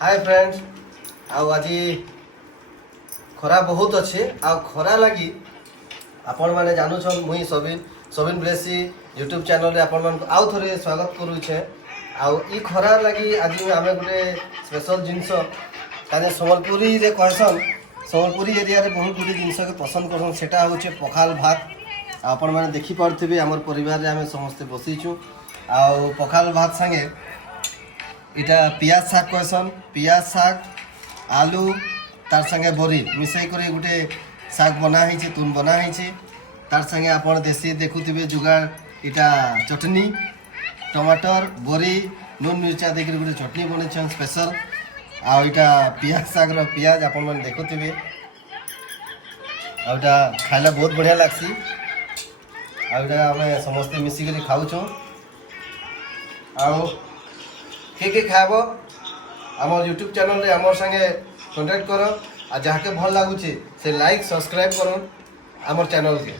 Hi friends आज खरा बहुत अच्छे खरा लगी आपण मैंने जानून मुई सबिन सबिन ब्लेसी यूट्यूब चैनल रे आपण मान आउ थरे स्वागत करूछे। ई खरा लगी आज आम गोटे स्पेशल जिनस ताने सम्बलपुरी रे कहसन सम्बलपुरी एरिया रे बहुत गुडी जिनस के पसंद करसन सेटा होचे पखाल भात। आपण मैंने देखि पारथिबे हमर परिवार रे आमे समस्त बसीछु पखाल भात संगे इटा पियाज शाग कहसन पियाज शाग आलू तार संगे बरी मिसई कर गोटे शाग बना है तुन बना है तार संगे आपण देसी देखुथिबे जुगाड़ इटा चटनी टमाटर बरी नून मिर्चा देकर गोटे चटनी बन स्पेशल आटा पियाज शाग पियाज आपण मैंने देखुथिबे आटा खाइला बहुत बढ़िया लागसी आटा आम समस्ते मिसिक खाऊँ के खाब आम यूट्यूब चैनल रे आम संगे कांटेक्ट कर जहाँ के भल लगुचे से लाइक सब्सक्राइब कर आम चैनल के।